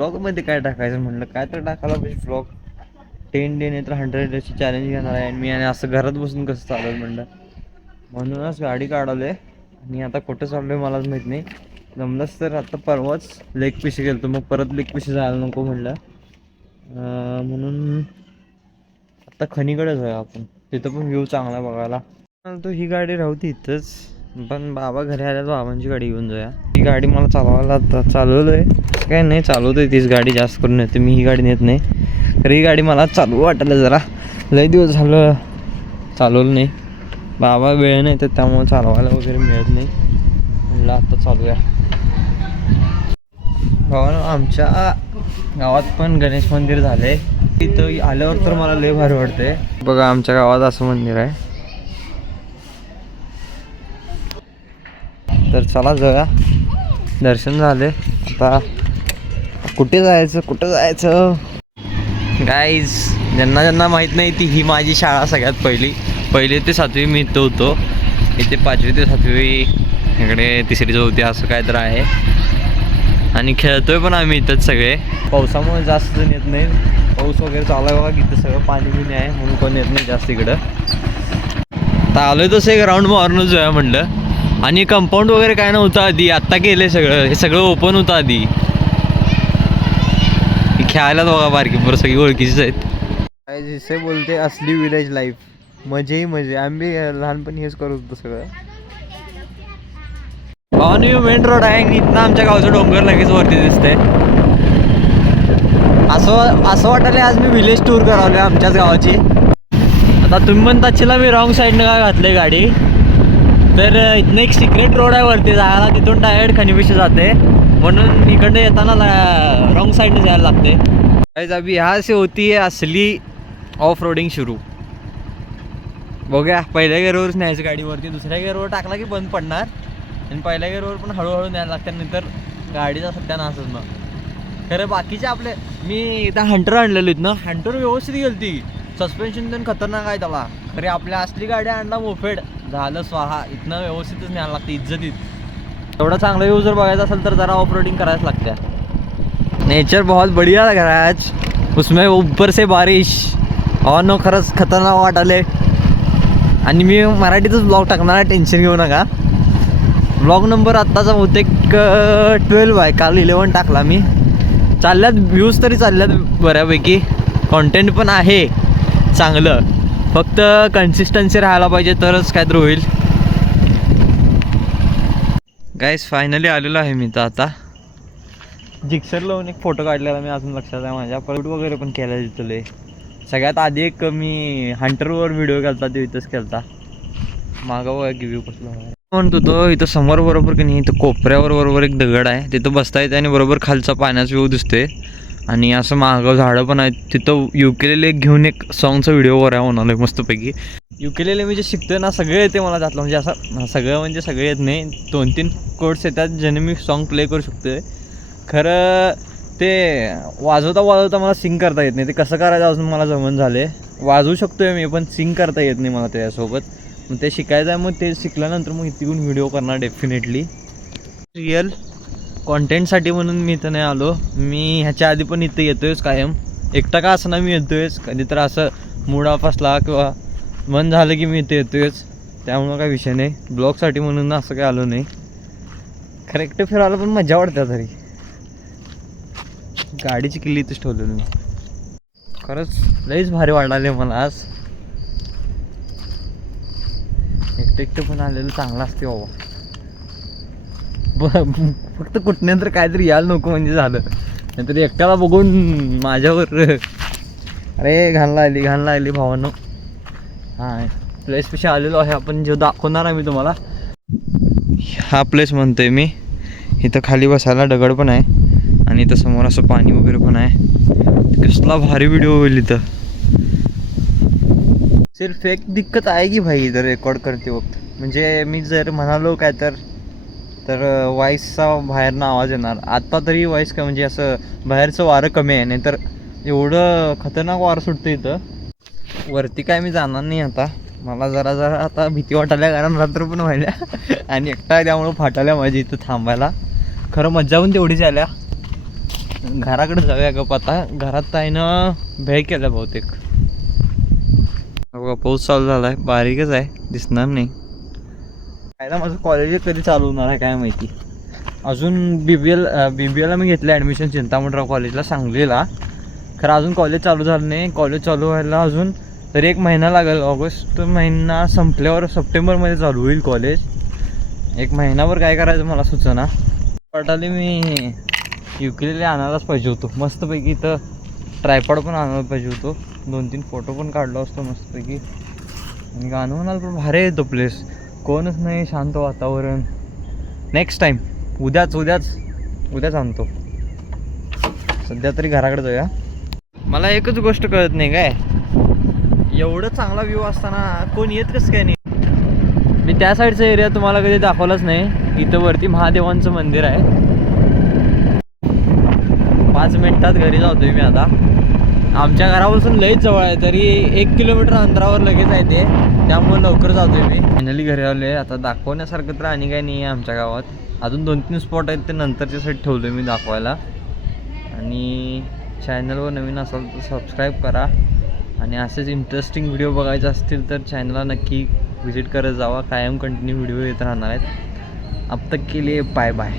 ब्लॉगमध्ये काय टाकायचं म्हणलं, काय तर टाकायला पाहिजे ब्लॉग. 10 डे नाही तर 100 डेची चॅलेंज घेणार आहे आणि मी आणि असं घरात बसून कसं चालेल म्हणलं. म्हणूनच गाडी काढवली आणि आता कुठं चाललो आहे मलाच माहीत नाही. जमलंच तर आता परवाच लेक पिशी गेलो, मग परत लेक पिशी जायला नको म्हणलं. म्हणून आता खनीकडे जाऊया आपण, तिथं पण व्ह्यू चांगला बघायला. तो ही गाडी राहती इथंच, पण बाबा घरी आल्या तर बाबांची गाडी घेऊन जाऊया. ही गाडी मला चालवायला आता चालवलं आहे काय नाही, चालवतोय तीच गाडी जास्त करून येते, मी ही गाडी नेत नाही. तर ही गाडी मला चालू वाटायला जरा लई दिवस झालं चालवलं नाही. बाबा वेळ नाही तर त्यामुळे चालवायला वगैरे मिळत नाही म्हणलं आता चालूया. भावानं आमच्या गावात पण गणेश मंदिर झाले, तिथं आल्यावर तर मला लय भारी वाटते. बघा आमच्या गावात असं मंदिर आहे. तर चला जाऊया, दर्शन झाले. आता कुठे जायचं गाईज. ज्यांना माहीत नाही ती ही माझी शाळा सगळ्यात पहिली ते 7वी मी इथं होतो. इथे 5वी ते 7वी, इकडे 3री 4थी असं काय तर आहे. आणि खेळतोय पण आम्ही इथंच सगळे. पावसामुळे जास्त जण येत नाही, पाऊस वगैरे चालू आहे बघा, इथं सगळं पाणी बिणी आहे म्हणून कोण येत नाही जास्त इकडं. आता आलोय तसं एक राऊंड मारूनच जाऊया म्हणलं. आणि कंपाऊंड वगैरे काय नव्हतं आधी, आत्ता केलं सगळं, हे सगळं ओपन होतं आधी. खेळायला बघा बारकी बरं सगळी ओळखीचीच आहेत. काय जिसे बोलते असली विलेज लाईफ, मजे आम्ही लहानपणी हेच करत होतो सगळं. भावानी मेन रोड आहे, इथनं आमच्या गावचं डोंगर लगेच वरती दिसते. असं वाटायला आज मी विलेज टूर करावले आमच्याच गावाची. आता तुम्ही म्हणता चिला मी रॉंग साईडनं काय घातले गाडी, तर इथनं एक सिक्रेट रोड आहे वरती जायला, तिथून डायरेक्ट खनिपेशी जाते, म्हणून इकडनं येताना रॉंग साईडने जायला लागते. गाइस अभी यहाँ से होती है असली ऑफ रोडिंग सुरू. बघूया, पहिल्या गेअरवरच न्यायचं गाडीवरती, दुसऱ्या गेअरवर टाकला की बंद पडणार, आणि पहिल्या गेअरवर पण हळूहळू न्यायला लागतं, नंतर गाडीचा सध्या नासच मग. खरं बाकीचे आपले मी इथं हंटर आणलेलो इथनं, हंटर व्यवस्थित गेलती, सस्पेन्शन पण खतरनाक आहे त्याला. खरे आपल्या असली गाडी आणला मोफेड झालं स्वाहा. इथनं व्यवस्थितच न्यायला लागते इज्जतीत. एवढा चांगला व्ह्यू जर बघायचा असेल तर जरा ऑफ रोडिंग करायच लागते. नेचर बहुत बढ़िया लग रहा है आज, उसमें ऊपर से बारिश और नो खरंच खतरनाक वाटाले. आणि मी मराठीतच ब्लॉग टाकणार आहे, टेन्शन घेऊ नका. ब्लॉग नंबर आत्ताचा बहुतेक 12 आहे, काल 11 टाकला मी. चालल्यात व्ह्यूज तरी चालल्यात बऱ्यापैकी, कॉन्टेंट पण आहे चांगलं, फक्त कन्सिस्टन्सी राहायला पाहिजे तरच काय तर होईल. गाईस फायनली आलेलो आहे मी तर. आता जिक्सर लावून एक फोटो काढलेला मी, अजून लक्षात आहे माझ्या. शूट वगैरे पण केला तिथले. सगळ्यात आधी एक मी हंटरवर व्हिडिओ केला, तो इथंच केला. मागं की व्ह्यू कसला म्हणतो तो, इथं समोर बरोबर की नाही, इथं कोपऱ्यावर बरोबर एक दगड आहे, तिथं बसता येते आणि बरोबर खालचा पाण्याचा व्ह्यू दिसते. आणि असं मागं झाडं पण आहेत. तिथं युकेलेले घेऊन एक सॉंगचा व्हिडिओ वर आहे होणार मस्तपैकी. युकेलेले मी जे शिकतोय ना सगळे येते मला त्यातलं, म्हणजे असं सगळं म्हणजे सगळे येत नाही, 2-3 कोड्स येतात ज्याने मी सॉन्ग प्ले करू शकतोय. खरं ते वाजवता मला सिंग करता येत नाही, ते कसं करायचं अजून मला जमन झाले. वाजवू शकतोय मी पण सिंग करता येत नाही मला त्याच्यासोबत. मग ते शिकायचं आहे, मग ते शिकल्यानंतर मग इथे येऊन व्हिडिओ करणार डेफिनेटली. रिअल कॉन्टेंटसाठी म्हणून मी इथं नाही आलो. मी ह्याच्या आधी पण इथं येतोयच कायम, एकटा का असं ना मी येतोयच. कधी तर असं मूड ऑफ असला किंवा मन झालं की मी इथे येतोयच, त्यामुळं काही विषय नाही. ब्लॉगसाठी म्हणून ना असं काही आलो नाही. खरं एकटं फिरायला पण मजा वाटते. तरी गाडीची किल्ली इथंच ठेवलेली मी. खरंच लईच भारी वाढाले मला आज. एकटं पण आलेलं चांगलं असते बाबा. फक्त कुठनं तर काहीतरी यायला नको म्हणजे झालं, नाहीतर एकट्याला बघून माझ्यावर अरे घाण लागली भावांनो. हां प्लेसपेक्षा आलेलो आहे आपण, जो दाखवणार आहे मी तुम्हाला. हा प्लेस म्हणतोय मी. इथं खाली बसायला दगड पण आहे आणि इथं समोर असं पाणी वगैरे पण आहे. कसला भारी व्हिडिओ होईल इथं. सिर्फ एक दिक्कत आहे की भाई इधर रेकॉर्ड करते वक्त, म्हणजे मी जर म्हणालो काय तर व्हॉईसचा बाहेरनं आवाज येणार. आत्ता तरी व्हॉईस काय म्हणजे असं बाहेरचं वारं कमी आहे, नाही तर एवढं खतरनाक वारं सुटतं इथं. वरती काय मी जाणार नाही आता, मला जरा आता भीती वाटायला, कारण रात्र पण व्हायला आणि एकटा त्यामुळं फाटायला माझी इथं थांबायला. खरं मज्जा पण तेवढीच आल्या. घराकडे जाऊया गप आता. घरात ताईनं भेळ केलं बहुतेक. बघा पाऊस चालू झाला आहे, बारीकच आहे, दिसणार नाही. कायदा माझं कॉलेज कधी चालू होणार आहे काय माहिती. अजून BBAला मी घेतलं ॲडमिशन चिंतामणराव कॉलेजला सांगलीला. खरं अजून कॉलेज चालू झालं नाही. कॉलेज चालू व्हायला अजून तरी 1 महिना लागेल. ऑगस्ट महिना संपल्यावर सप्टेंबरमध्ये चालू होईल कॉलेज. 1 महिनाभर काय करायचं मला सुचना. वाटाले मी युकेलेले आणायलाच पाहिजे होतो मस्तपैकी. इथं ट्रायपॉड पण आणायला पाहिजे होतो. 2-3 फोटो पण काढलो असतो मस्तपैकी. आणि गाणं म्हणाल पण भारी येतो प्लेस. कोणच नाही, शांत वातावरण. नेक्स्ट टाईम उद्याच आणतो. सध्या तरी घराकडे जाऊया. मला एकच गोष्ट कळत नाही काय, एवढं चांगला व्ह्यू असताना कोण येत कसं काय नाही. मी त्या साईडचा एरिया तुम्हाला कधी दाखवलाच नाही. इथं वरती महादेवांचं मंदिर आहे. 5 मिनिटात घरी जातोय मी आता. आमच्या घरापासून लईच जवळ आहे, तरी 1 किलोमीटर अंतरावर लगेच आहे ते, त्यामुळे लवकर जातोय मी. फायनली घरी आले. आता दाखवण्यासारखं तर आणि काही नाही आहे आमच्या गावात. अजून 2-3 स्पॉट आहेत, ते नंतरच्यासाठी ठेवले मी दाखवायला. आणि चॅनलवर नवीन असाल तर सबस्क्राईब करा. आणि असेच इंटरेस्टिंग व्हिडिओ बघायचे असतील तर चॅनलला नक्की विजिट करत जावा. कायम कंटिन्यू व्हिडिओ येत राहणार आहेत. अब तक के लिए बाय बाय.